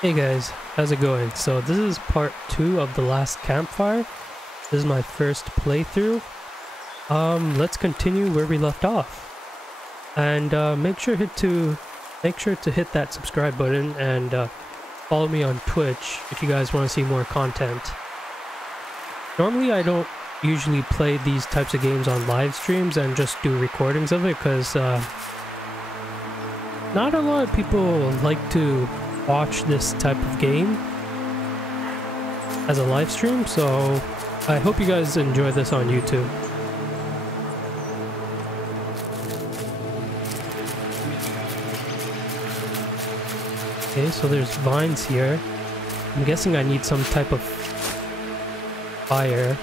Hey guys, how's it going? So this is part 2 of the Last Campfire. This is my first playthrough. Let's continue where we left off. And make sure to hit that subscribe button and follow me on Twitch if you guys want to see more content. Normally I don't usually play these types of games on live streams and just do recordings of it because not a lot of people like to watch this type of game as a live stream, so I hope you guys enjoy this on YouTube. Okay, so there's vines here. I'm guessing I need some type of fire.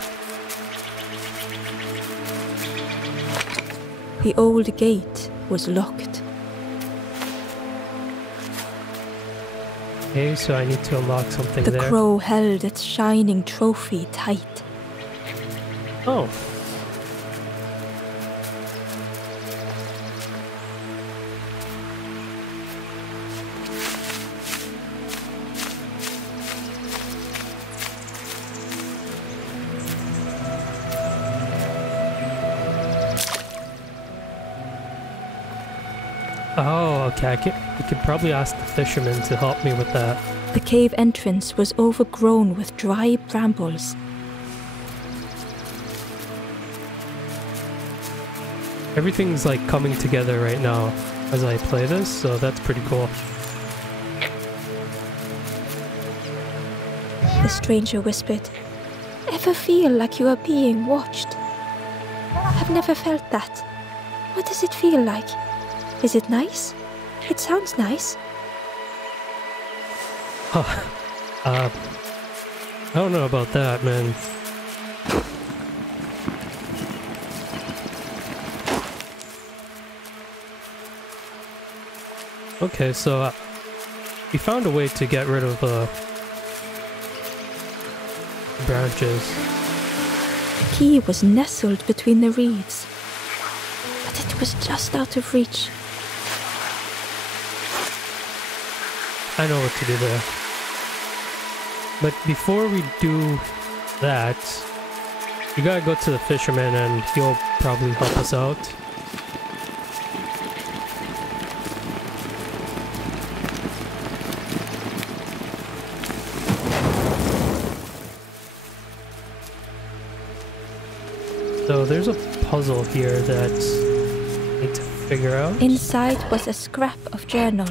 The old gate was locked. Okay, so I need to unlock something there. The crow held its shining trophy tight. Oh. Oh, okay, I could probably ask the fisherman to help me with that. The cave entrance was overgrown with dry brambles. Everything's like coming together right now as I play this, so that's pretty cool. The stranger whispered, "Ever feel like you are being watched? I've never felt that. What does it feel like? Is it nice? It sounds nice." I don't know about that, man. Okay, so we found a way to get rid of branches. The key was nestled between the reeds, but it was just out of reach. I know what to do there. But before we do that, we gotta go to the fisherman and he'll probably help us out. So there's a puzzle here that I need to figure out. Inside was a scrap of journal.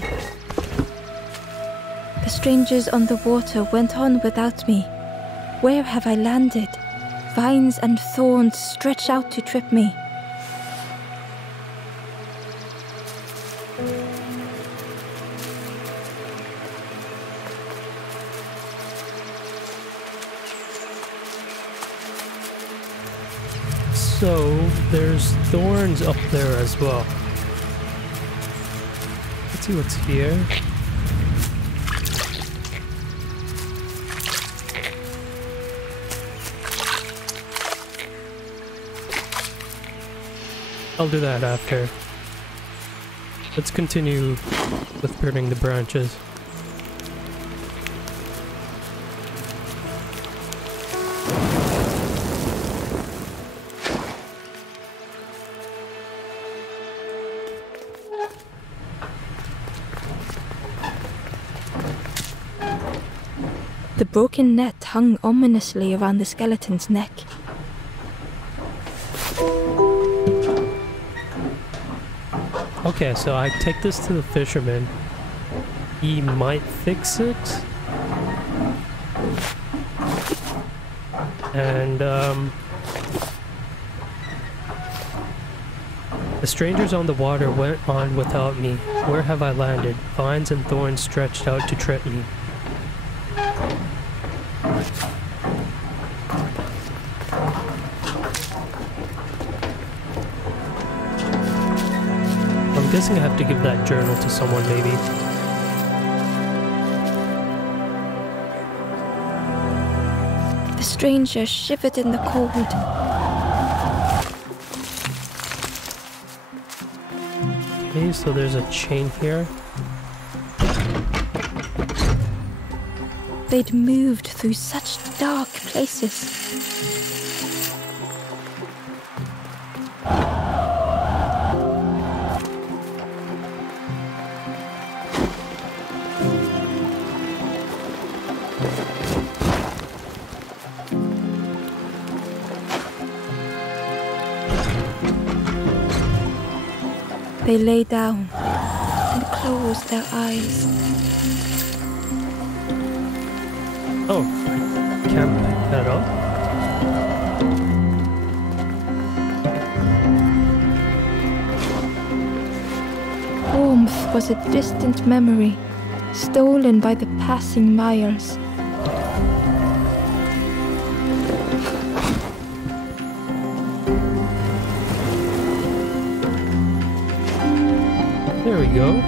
The strangers on the water went on without me. Where have I landed? Vines and thorns stretch out to trip me. So there's thorns up there as well. Let's see what's here. I'll do that after. Let's continue with burning the branches. The broken net hung ominously around the skeleton's neck. Okay, so I take this to the fisherman. He might fix it. And, the strangers on the water went on without me. Where have I landed? Vines and thorns stretched out to trip me. I'm guessing I have to give that journal to someone, maybe. The stranger shivered in the cold. Okay, so there's a chain here. they'd moved through such dark places. They lay down and closed their eyes. Oh, I can't pick that up. Warmth was a distant memory, stolen by the passing miles. There we go.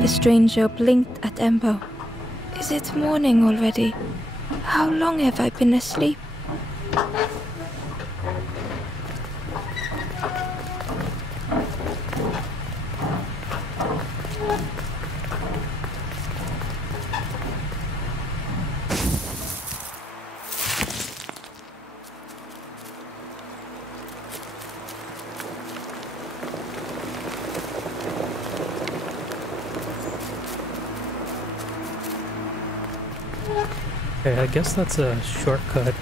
The stranger blinked at Ember. Is it morning already? How long have I been asleep? Okay, I guess that's a shortcut.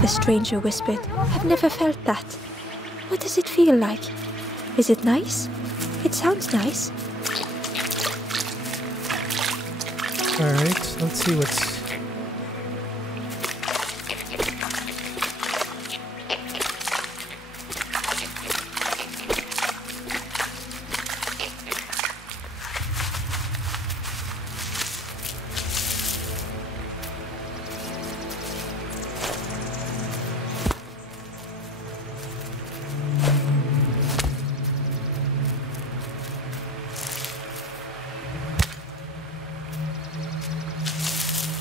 The stranger whispered. I've never felt that. What does it feel like? Is it nice? It sounds nice. Alright, let's see what's...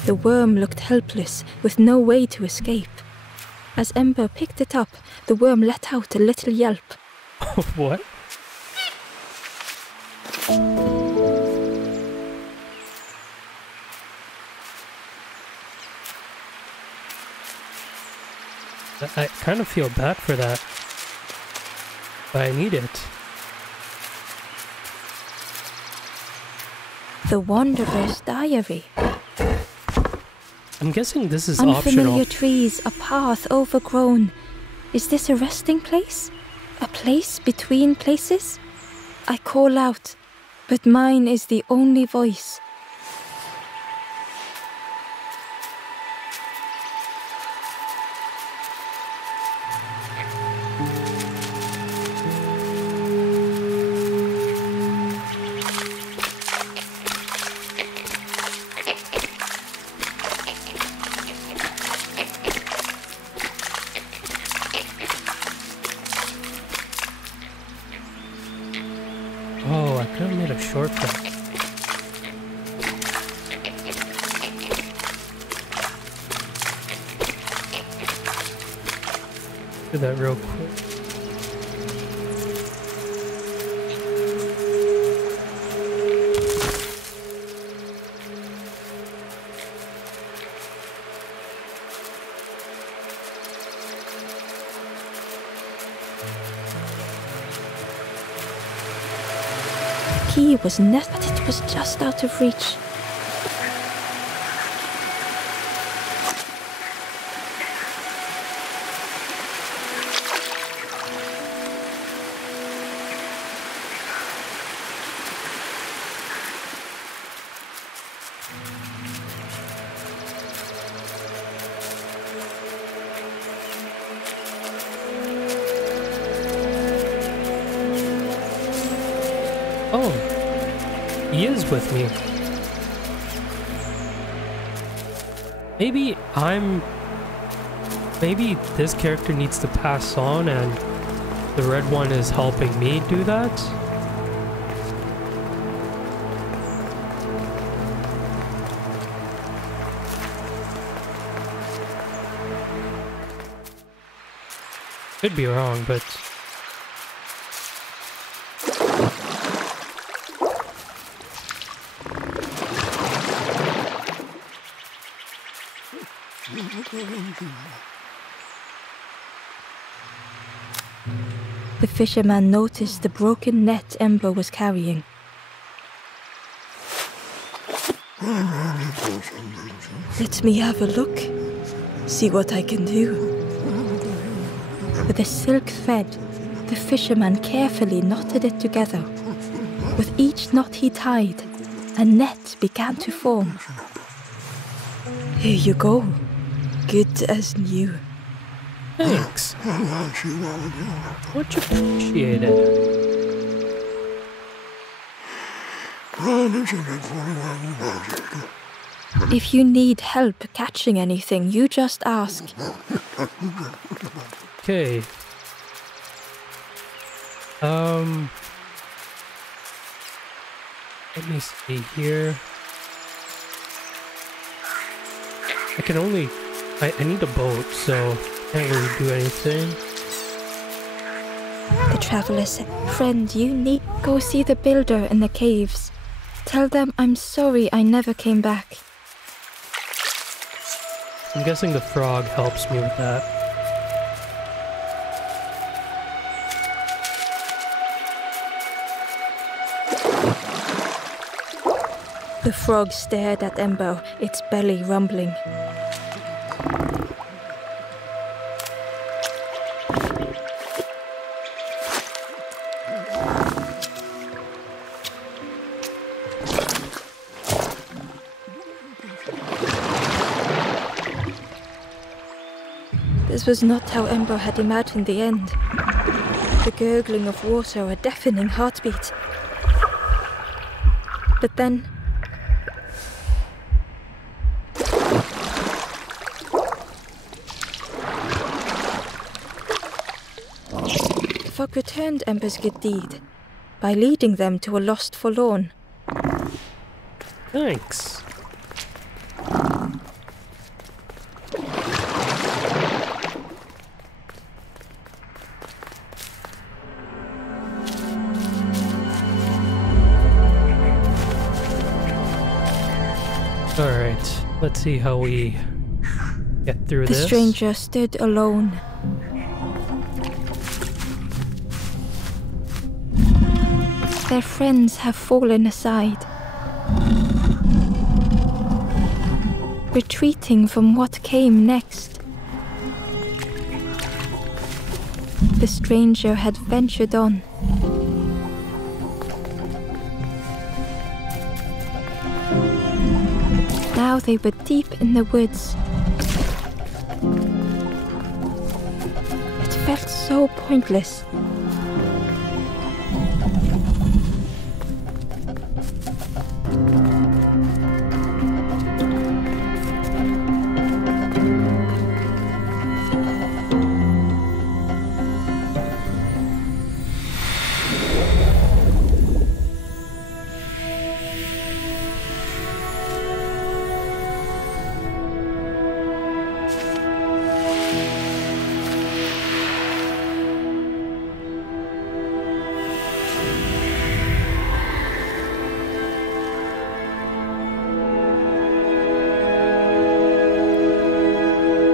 The worm looked helpless, with no way to escape. As Ember picked it up, the worm let out a little yelp. What? I kind of feel bad for that. But I need it. The Wanderer's Diary. I'm guessing this is Unfamiliar optional. trees, a path overgrown. Is this a resting place? A place between places? I call out, but mine is the only voice. Oh, I could have made a shortcut. Do that real quick. The key was net, but it was just out of reach. Oh, he is with me. Maybe this character needs to pass on and the red one is helping me do that. Could be wrong, but The fisherman noticed the broken net Ember was carrying. Let me have a look. See what I can do. With a silk thread, the fisherman carefully knotted it together. With each knot he tied, a net began to form. Here you go. Good as new. thanks. Much appreciated. If you need help catching anything, you just ask. Okay. Let me see here. I need a boat, so can't really do anything. The traveler said, "Friend, you need go see the builder in the caves. Tell them I'm sorry I never came back." I'm guessing the frog helps me with that. The frog stared at Ember, its belly rumbling. This was not how Ember had imagined the end. The gurgling of water, a deafening heartbeat. But then... the frog returned Ember's good deed by leading them to a lost forlorn. Thanks. Alright, let's see how we get through this. The stranger stood alone. Their friends have fallen aside, retreating from what came next. The stranger had ventured on. Now they were deep in the woods. It felt so pointless.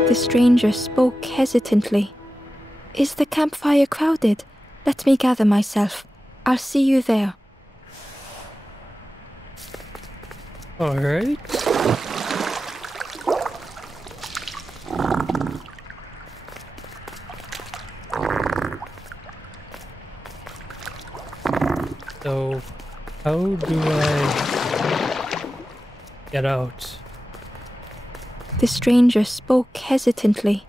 The stranger spoke hesitantly. "Is the campfire crowded? Let me gather myself. I'll see you there." Alright. So, how do I get out? The stranger spoke hesitantly.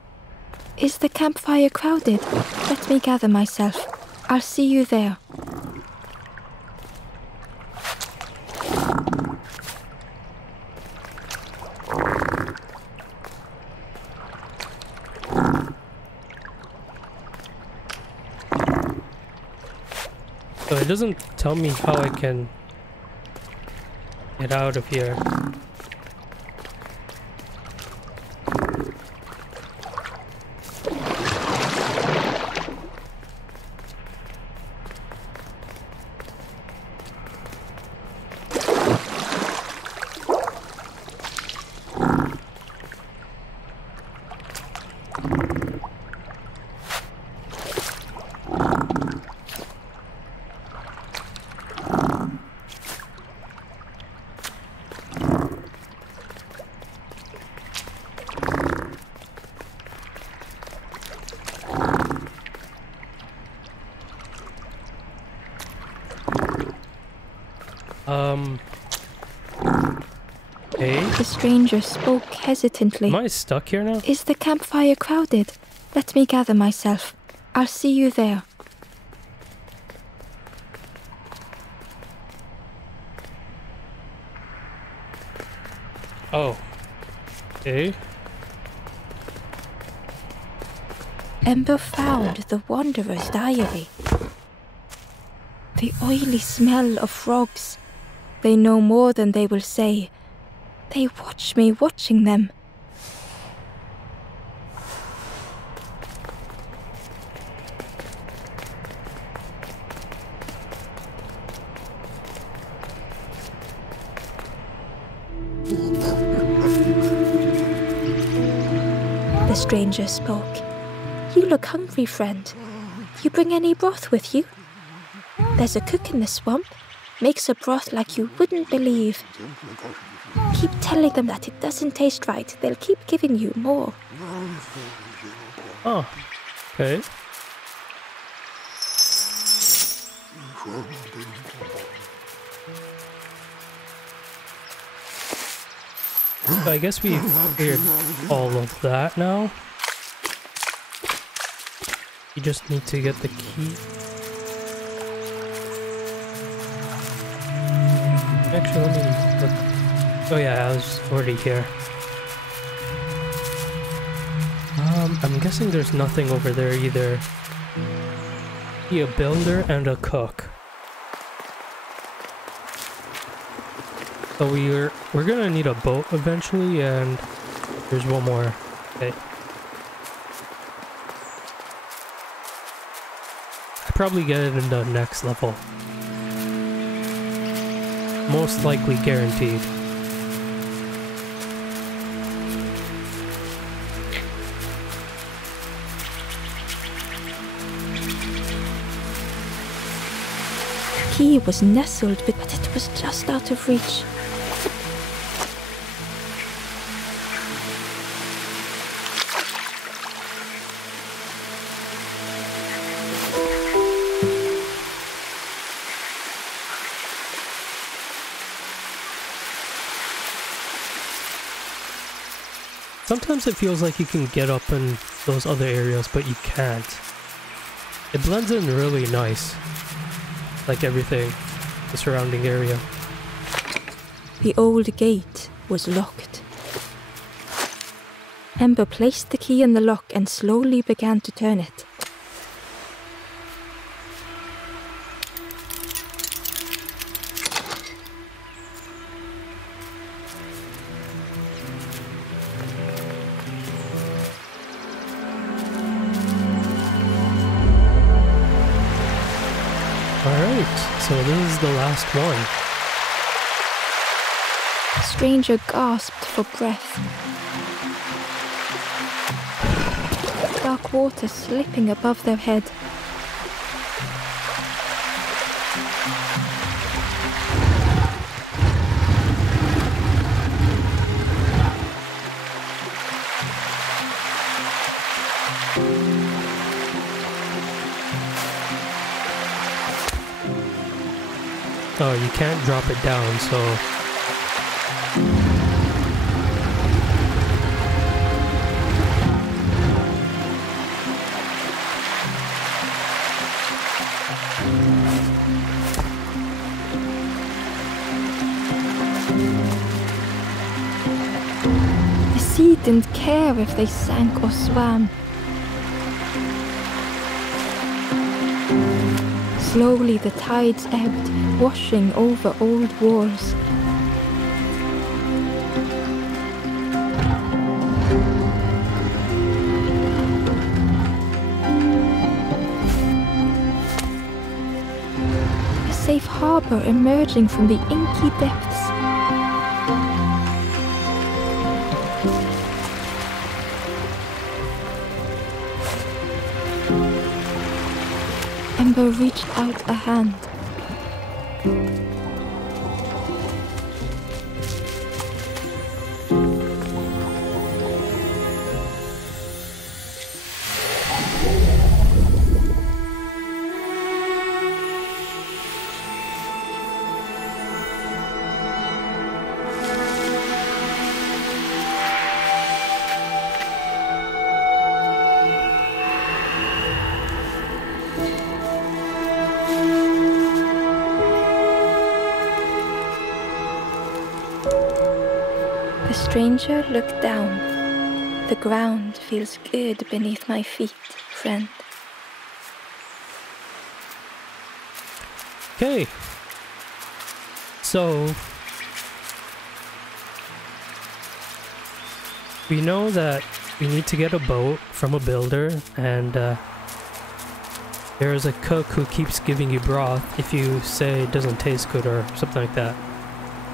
"Is the campfire crowded? Let me gather myself. I'll see you there." It doesn't tell me how I can get out of here. Hey? The stranger spoke hesitantly. Am I stuck here now? Is the campfire crowded? Let me gather myself. I'll see you there. Oh. Okay. Ember found the wanderer's diary. The oily smell of frogs. They know more than they will say. They watch me watching them. The stranger spoke. You look hungry, friend. You bring any broth with you? There's a cook in the swamp. Makes a broth like you wouldn't believe. Keep telling them that it doesn't taste right. They'll keep giving you more. Oh. Okay. So I guess we cleared all of that now. You just need to get the key. Actually, let me look. Oh yeah, I was already here. I'm guessing there's nothing over there either. Be a builder and a cook. So we're gonna need a boat eventually, and there's one more. Okay. I'll probably get it in the next level. Most likely guaranteed. The key was nestled, but it was just out of reach. Sometimes it feels like you can get up in those other areas, but you can't. It blends in really nice. Like everything, the surrounding area. The old gate was locked. Ember placed the key in the lock and slowly began to turn it. Alright, so this is the last one. The stranger gasped for breath. Dark water slipping above their head. Oh, you can't drop it down, so... The sea didn't care if they sank or swam. Slowly the tides ebbed, washing over old walls. A safe harbor emerging from the inky depths. Ember reached out a hand. The stranger looked down. The ground feels good beneath my feet, friend. Okay. So we know that we need to get a boat from a builder, and there's a cook who keeps giving you broth if you say it doesn't taste good or something like that.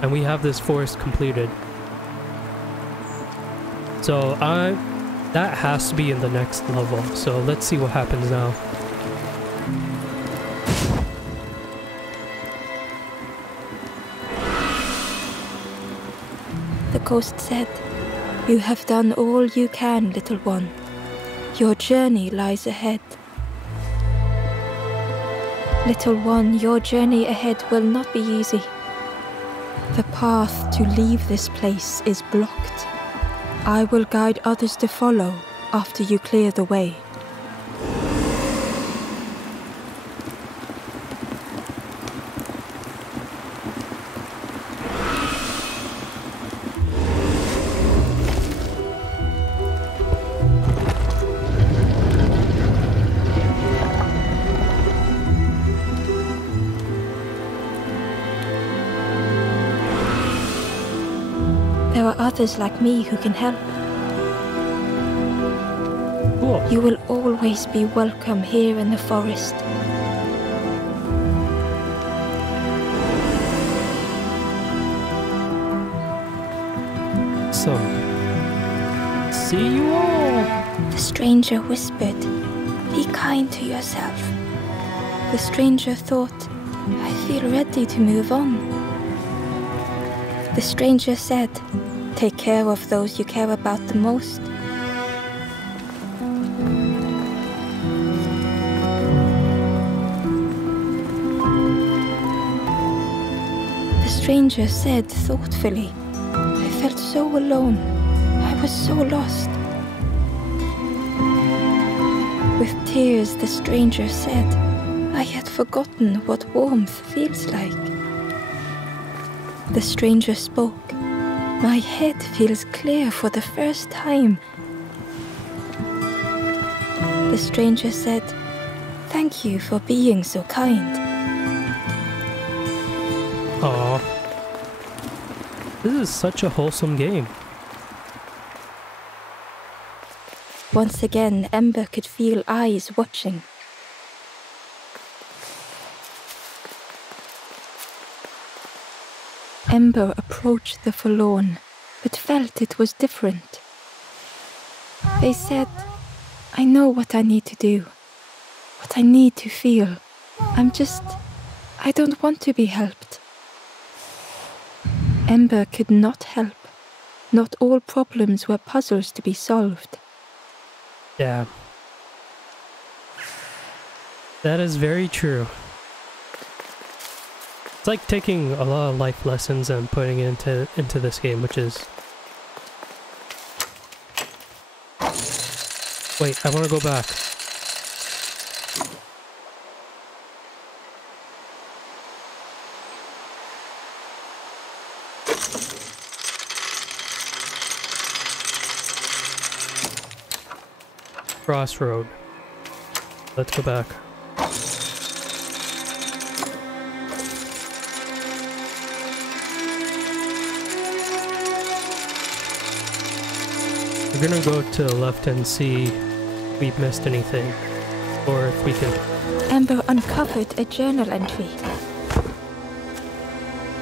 And we have this forest completed. So that has to be in the next level. So let's see what happens now. The ghost said, "You have done all you can, little one. Your journey lies ahead." Little one, your journey ahead will not be easy. The path to leave this place is blocked. I will guide others to follow after you clear the way. There are others like me who can help. Cool. You will always be welcome here in the forest. So, see you all. The stranger whispered, "Be kind to yourself." The stranger thought, "I feel ready to move on." The stranger said, "Take care of those you care about the most." The stranger said thoughtfully, "I felt so alone. I was so lost." With tears, the stranger said, "I had forgotten what warmth feels like." The stranger spoke, "My head feels clear for the first time." The stranger said, "Thank you for being so kind." Aw. This is such a wholesome game. Once again, Ember could feel eyes watching. Ember approached the forlorn, but felt it was different. They said, "I know what I need to do, what I need to feel. I don't want to be helped." Ember could not help. Not all problems were puzzles to be solved. Yeah. That is very true. It's like taking a lot of life lessons and putting it into this game, which is... Wait, I want to go back. Crossroad. Let's go back. We're gonna go to the left and see if we've missed anything, or if we can... Ember uncovered a journal entry.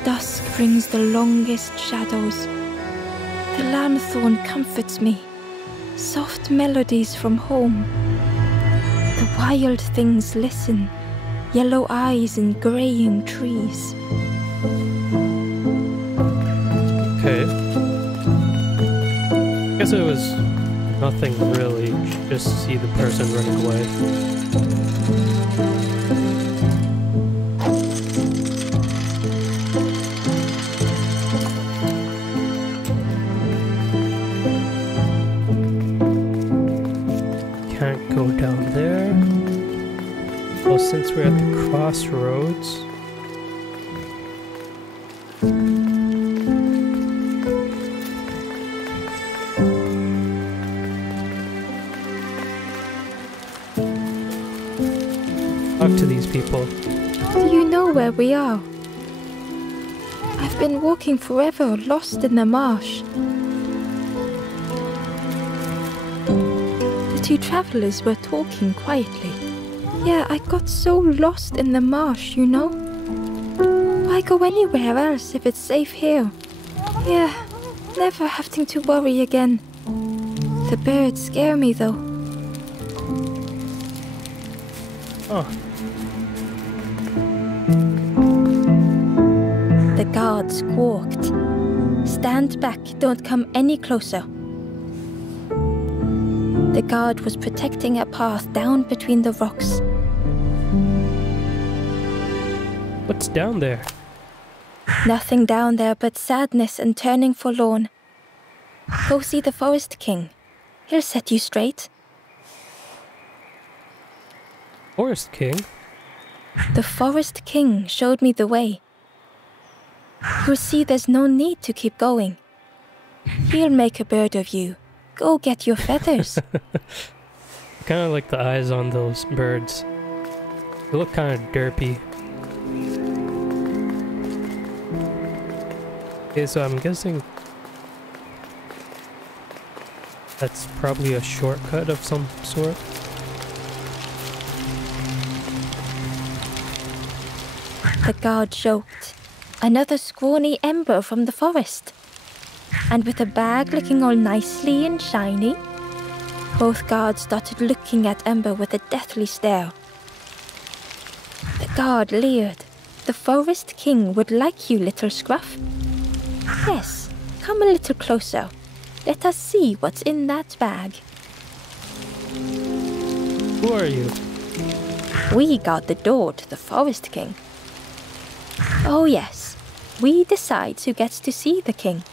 Dusk brings the longest shadows. The lanthorn comforts me. Soft melodies from home. The wild things listen. Yellow eyes in greying trees. Okay. Guess it was nothing really. Just see the person running away. Can't go down there. Well, since we're at the crossroads... Talk to these people. Do you know where we are? I've been walking forever, lost in the marsh. The two travelers were talking quietly. Yeah, I got so lost in the marsh, you know? Why go anywhere else if it's safe here? Yeah, never having to worry again. The birds scare me though. Oh. The guard squawked. Stand back, don't come any closer. The guard was protecting a path down between the rocks. What's down there? Nothing down there but sadness and turning forlorn. Go see the Forest King. He'll set you straight. Forest King? The Forest King showed me the way. You'll see there's no need to keep going. He'll make a bird of you. Go get your feathers. Kind of like the eyes on those birds. They look kind of derpy. Okay, so I'm guessing that's probably a shortcut of some sort. The guard joked. Another scrawny ember from the forest. And with a bag looking all nicely and shiny. Both guards started looking at Ember with a deathly stare. The guard leered. The Forest King would like you, little scruff. Yes, come a little closer. Let us see what's in that bag. Who are you? We guard the door to the Forest King. Oh yes, we decide who gets to see the king.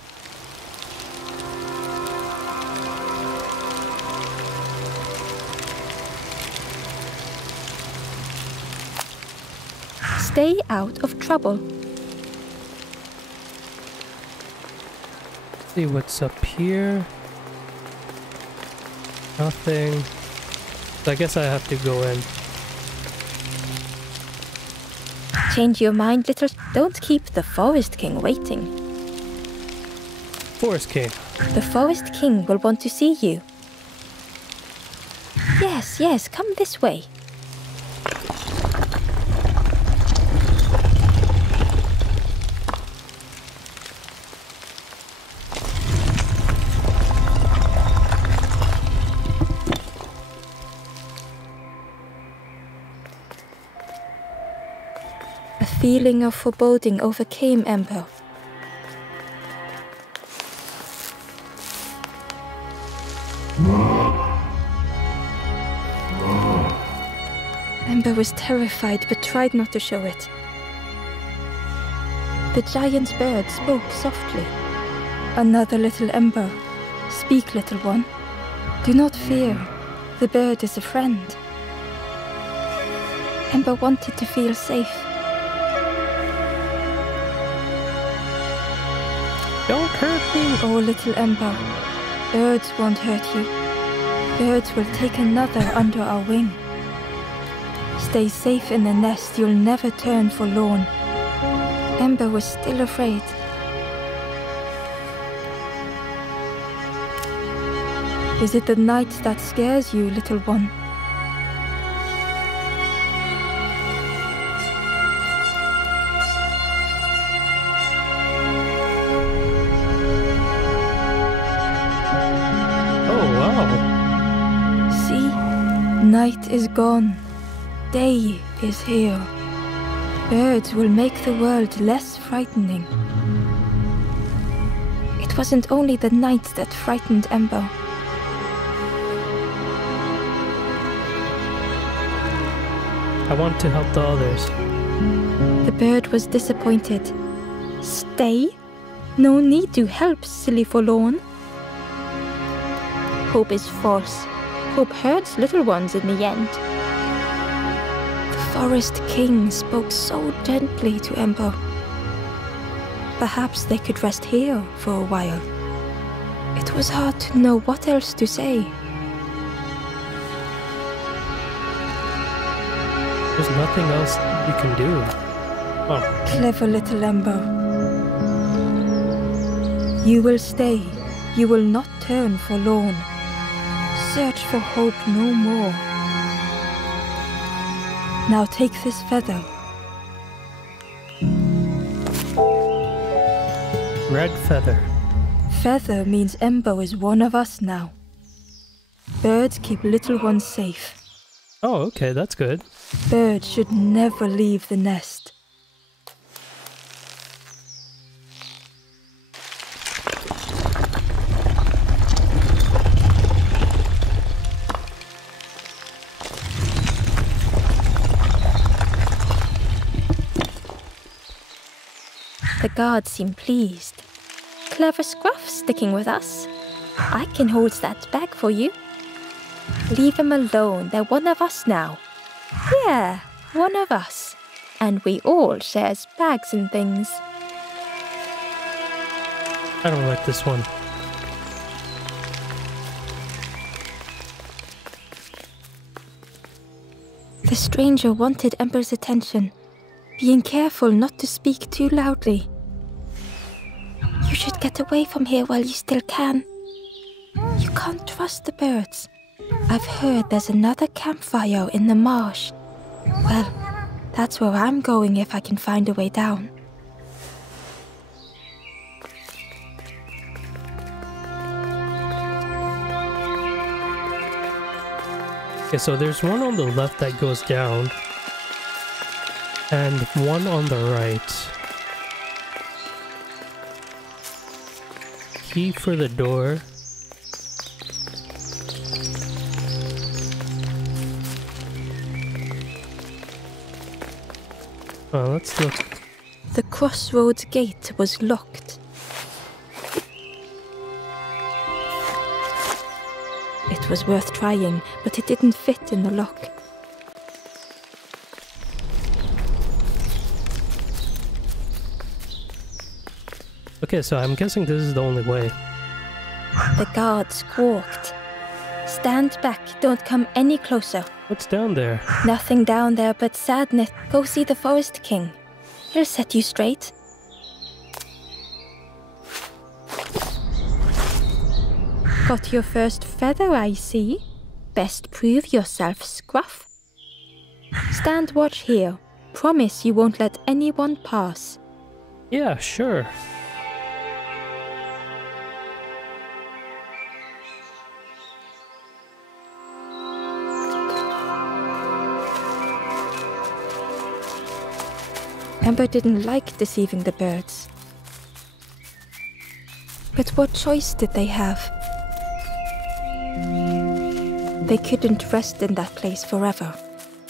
Stay out of trouble. See what's up here. Nothing. So I guess I have to go in. Change your mind, little... Don't keep the Forest King waiting. Forest King. The Forest King will want to see you. Yes, yes, come this way. A feeling of foreboding overcame Ember. Ember was terrified but tried not to show it. The giant bird spoke softly. Another little Ember. Speak, little one. Do not fear. The bird is a friend. Ember wanted to feel safe. Don't hurt me! Oh, little Ember. Birds won't hurt you. Birds will take another under our wing. Stay safe in the nest, you'll never turn forlorn. Ember was still afraid. Is it the night that scares you, little one? Oh, wow. See? Night is gone. Day is here. Birds will make the world less frightening. It wasn't only the night that frightened Ember. I want to help the others. The bird was disappointed. Stay? No need to help, silly forlorn. Hope is false. Hope hurts little ones in the end. The Forest King spoke so gently to Ember. Perhaps they could rest here for a while. It was hard to know what else to say. There's nothing else you can do. Oh. Clever little Ember. You will stay. You will not turn forlorn. Search for hope no more. Now take this feather. Red feather. Feather means Ember is one of us now. Birds keep little ones safe. Oh, okay, that's good. Birds should never leave the nest. The guards seem pleased. Clever Scruff sticking with us. I can hold that bag for you. Leave them alone, they're one of us now. Yeah, one of us. And we all shares bags and things. I don't like this one. The stranger wanted Ember's attention, being careful not to speak too loudly. You should get away from here while you still can. You can't trust the birds. I've heard there's another campfire in the marsh. Well, that's where I'm going if I can find a way down. Okay, so there's one on the left that goes down, and one on the right. Key for the door. Oh, let's look. The crossroads gate was locked. It was worth trying, but it didn't fit in the lock. Okay, so I'm guessing this is the only way. The guard squawked. Stand back, don't come any closer. What's down there? Nothing down there but sadness. Go see the Forest King. He'll set you straight. Got your first feather, I see. Best prove yourself, Scruff. Stand watch here. Promise you won't let anyone pass. Yeah, sure. Ember didn't like deceiving the birds. But what choice did they have? They couldn't rest in that place forever.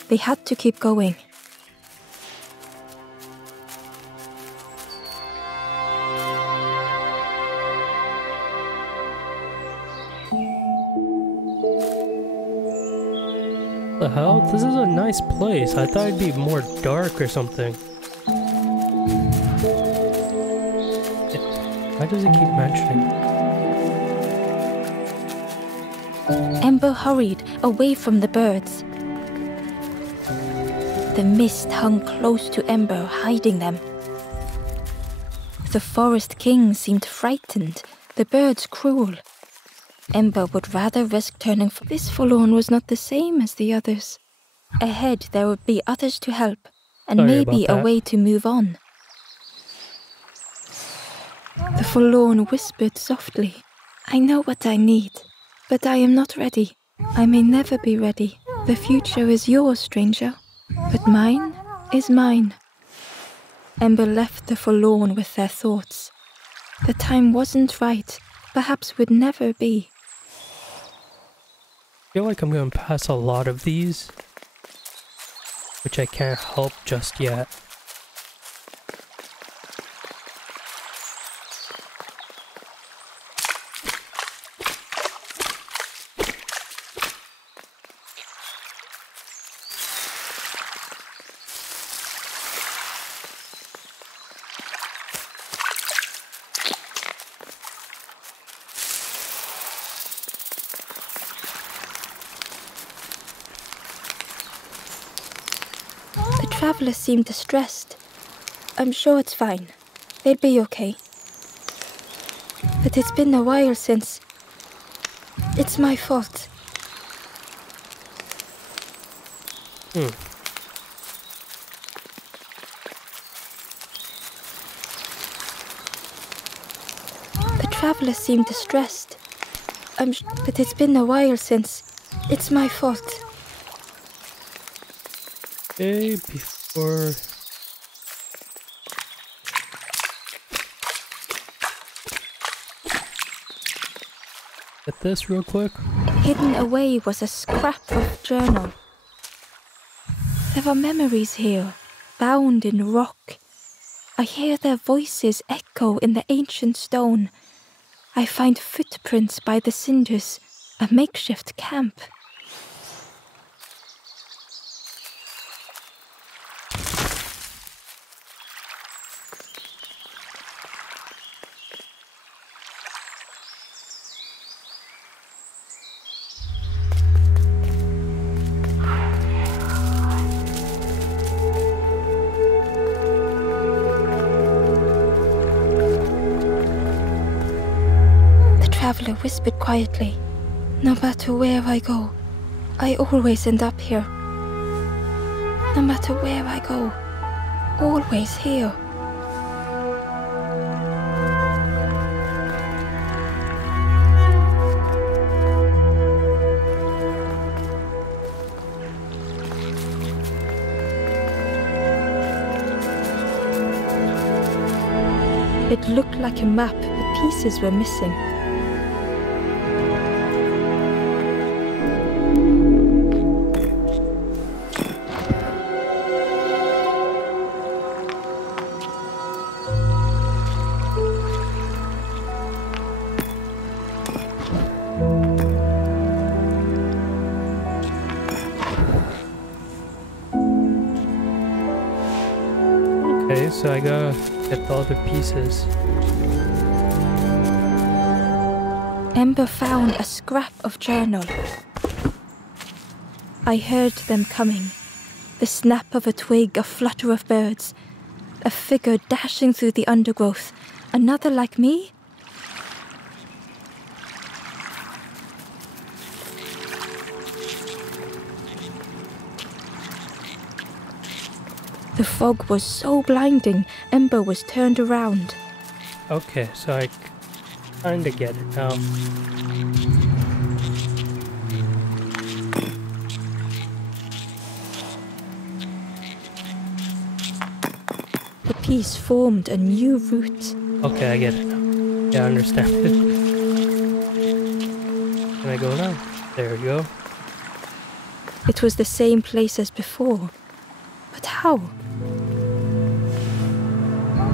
They had to keep going. What the hell? This is a nice place. I thought it'd be more dark or something. Why does it keep mentioning? Ember hurried away from the birds. The mist hung close to Ember, hiding them. The Forest King seemed frightened, the birds cruel. Ember would rather risk turning for this forlorn was not the same as the others. Ahead there would be others to help, and Sorry maybe about a that. way to move on. The forlorn whispered softly, "I know what I need, but I am not ready. I may never be ready. The future is yours, stranger, but mine is mine." Ember left the forlorn with their thoughts. The time wasn't right, perhaps would never be. I feel like I'm going to pass a lot of these, which I can't help just yet. The travelers seem distressed. I'm sure it's fine. They'll be okay. But it's been a while since... It's my fault. The travelers seem distressed. But it's been a while since... It's my fault. Okay, before... Get this real quick. Hidden away was a scrap of journal. There are memories here, bound in rock. I hear their voices echo in the ancient stone. I find footprints by the cinders, a makeshift camp. The traveler whispered quietly, "No matter where I go, I always end up here. No matter where I go, always here." It looked like a map, but pieces were missing. Okay, so I gotta get the other pieces. Ember found a scrap of journal. I heard them coming. The snap of a twig, a flutter of birds. A figure dashing through the undergrowth. Another like me? The fog was so blinding, Ember was turned around. Okay, so I kinda get it now. The piece formed a new route. Okay, I get it now. Yeah, I understand it. Can I go now? There we go. It was the same place as before. But how?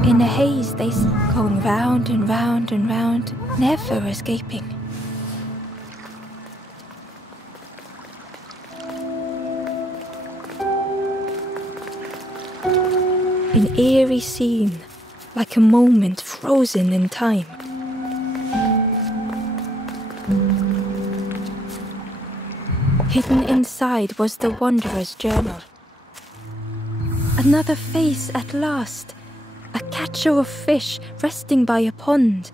In a haze, going round and round and round, never escaping. An eerie scene, like a moment frozen in time. Hidden inside was the Wanderer's journal. Another face at last. A catcher of fish resting by a pond.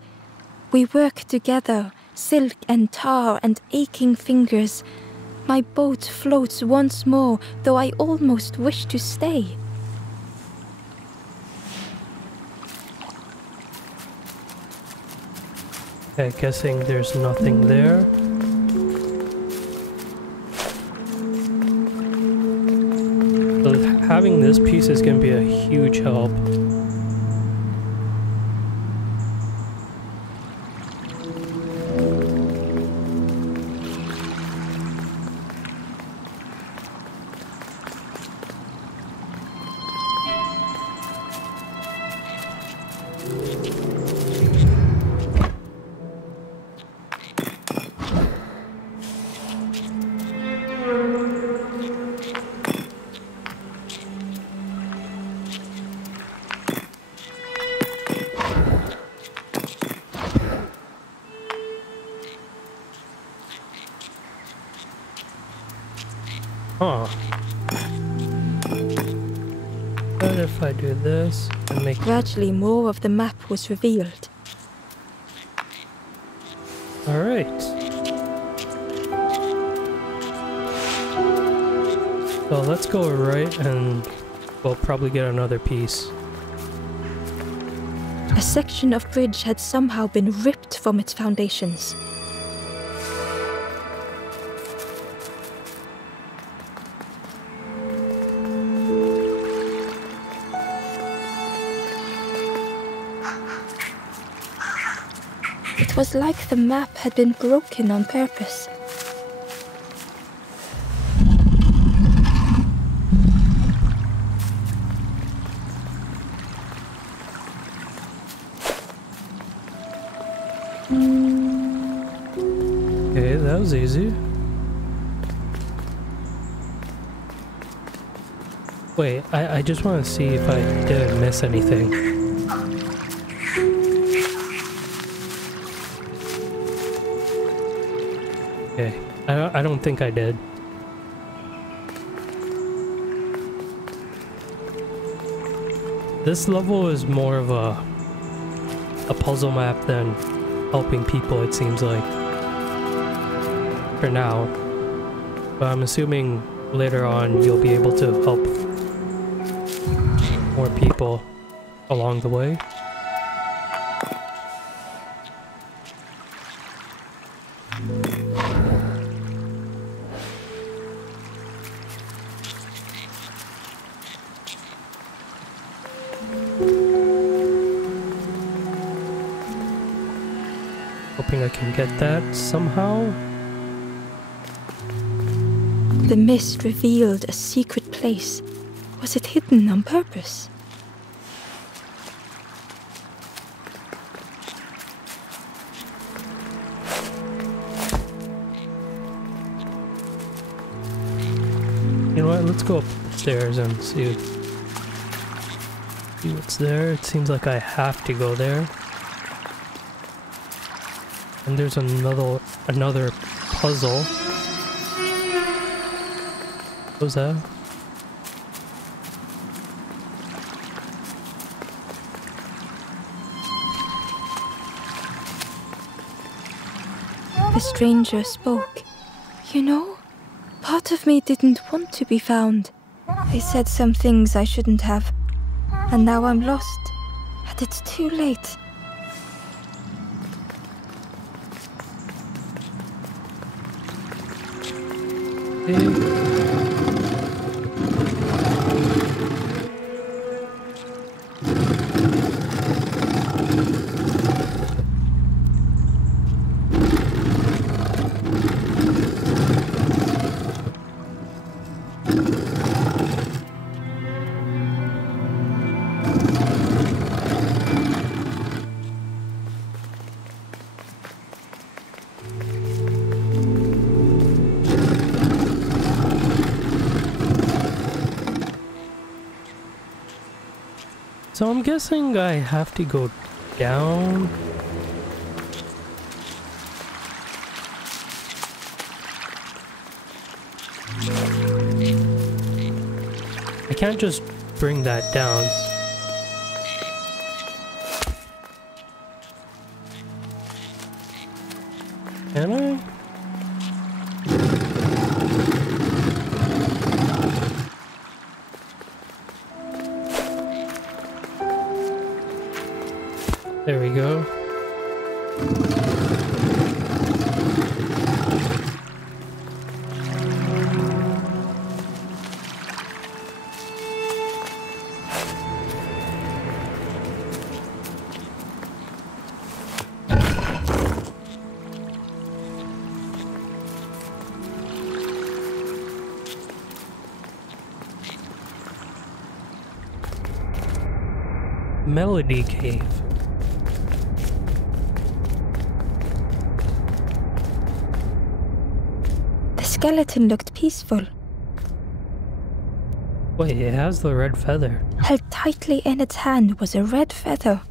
We work together, silk and tar and aching fingers. My boat floats once more, though I almost wish to stay. Okay, guessing there's nothing there. So having this piece is going to be a huge help. Huh. What if I do this and make... Gradually more of the map was revealed. Alright. So let's go right and we'll probably get another piece. A section of bridge had somehow been ripped from its foundations. It was like the map had been broken on purpose. Okay, that was easy. Wait, I just want to see if I didn't miss anything. Okay, I don't think I did. This level is more of a puzzle map than helping people, it seems like. For now. But I'm assuming later on you'll be able to help more people along the way. Hoping I can get that somehow. The mist revealed a secret place. Was it hidden on purpose? You know what? Let's go upstairs and see what's there. It seems like I have to go there. And there's another puzzle. What was that? The stranger spoke. You know, part of me didn't want to be found. I said some things I shouldn't have. And now I'm lost. And it's too late. So I'm guessing I have to go down. I can't just bring that down. Can I? There we go. Melody Cave. The skeleton looked peaceful. Wait, it has the red feather. Held tightly in its hand was a red feather.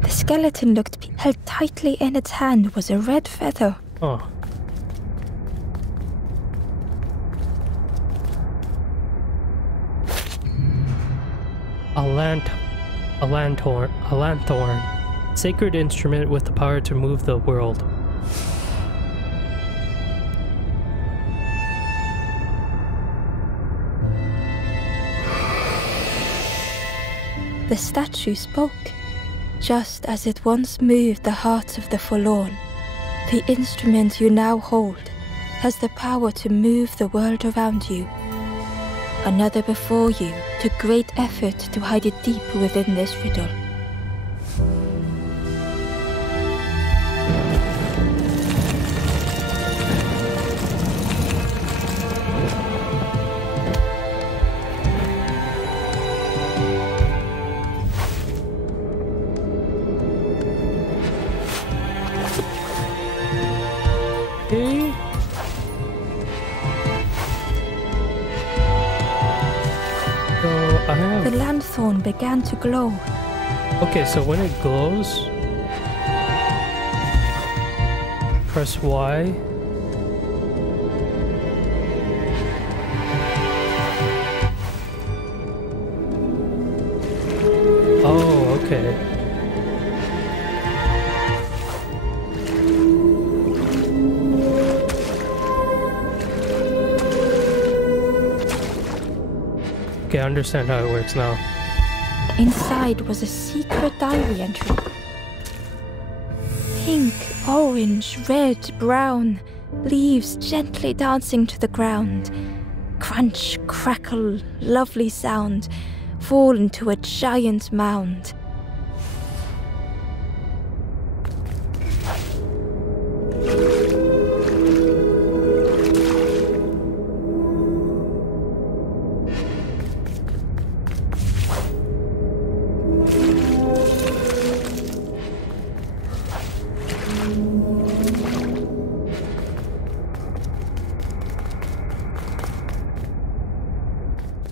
The skeleton looked held tightly in its hand was a red feather. Oh. A lanthorn. Sacred instrument with the power to move the world. The statue spoke, just as it once moved the hearts of the forlorn. The instrument you now hold has the power to move the world around you. Another before you took great effort to hide it deep within this riddle. The lanthorn began to glow. Okay, so when it glows, press Y. Oh, okay. Okay, I understand how it works now. Inside was a secret diary entry. Pink, orange, red, brown, leaves gently dancing to the ground. Crunch, crackle, lovely sound, fall into a giant mound.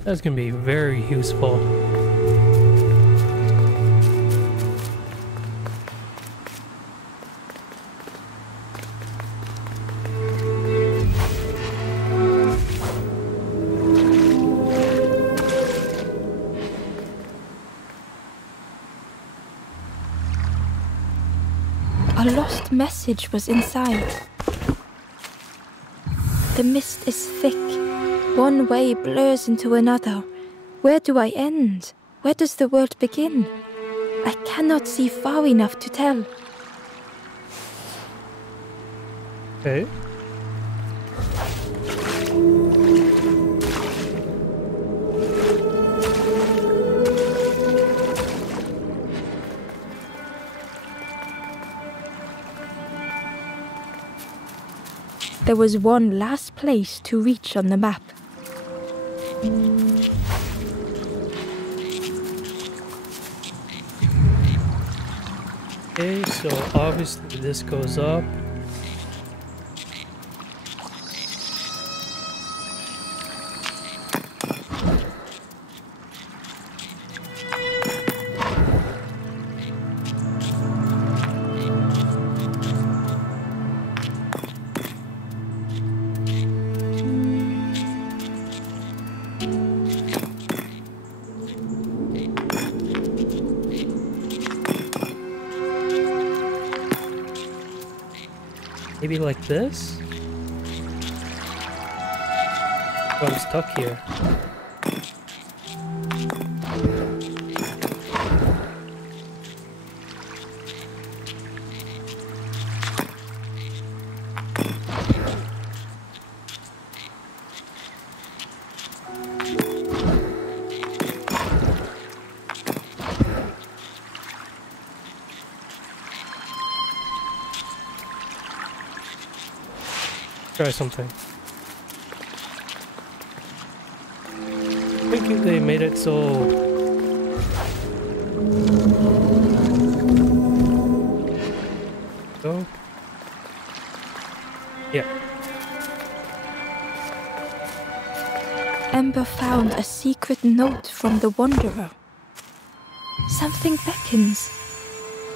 That's gonna be very useful. A lost message was inside. The mist is thick. One way blurs into another. Where do I end? Where does the world begin? I cannot see far enough to tell. Okay. There was one last place to reach on the map. Okay, so obviously this goes up. Maybe like this? Oh, I'm stuck here. Try something. I think they made it so... Go. Yeah. Ember found a secret note from the Wanderer. Something beckons.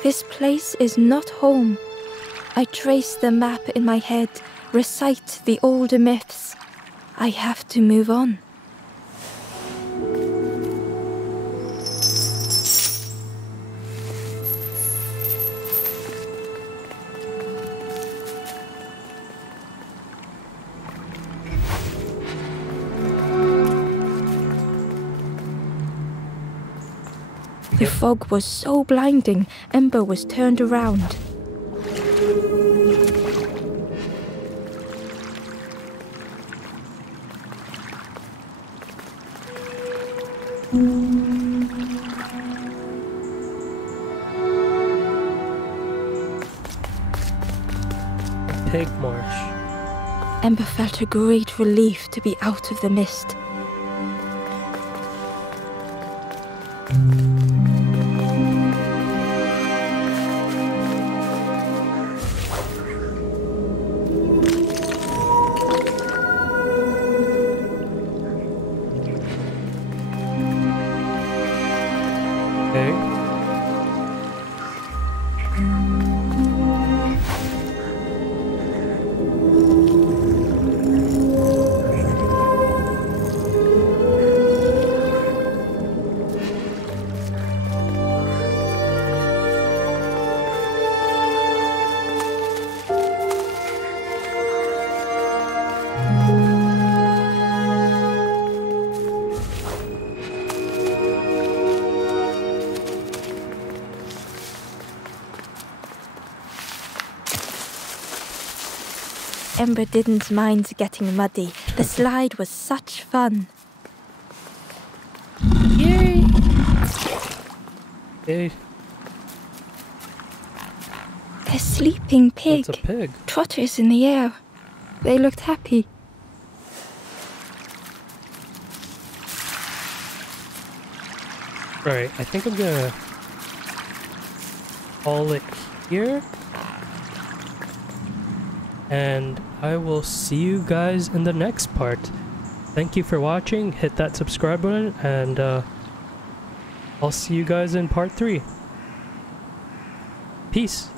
This place is not home. I trace the map in my head, recite the older myths. I have to move on. The fog was so blinding, Ember was turned around. Pig marsh. Ember felt a great relief to be out of the mist. Ember didn't mind getting muddy. The slide was such fun. Yay! Yay. A sleeping pig. It's a pig. Trotters in the air. They looked happy. Right, I think I'm gonna call it here. And I will see you guys in the next part. Thank you for watching. Hit that subscribe button, and I'll see you guys in part 3. Peace.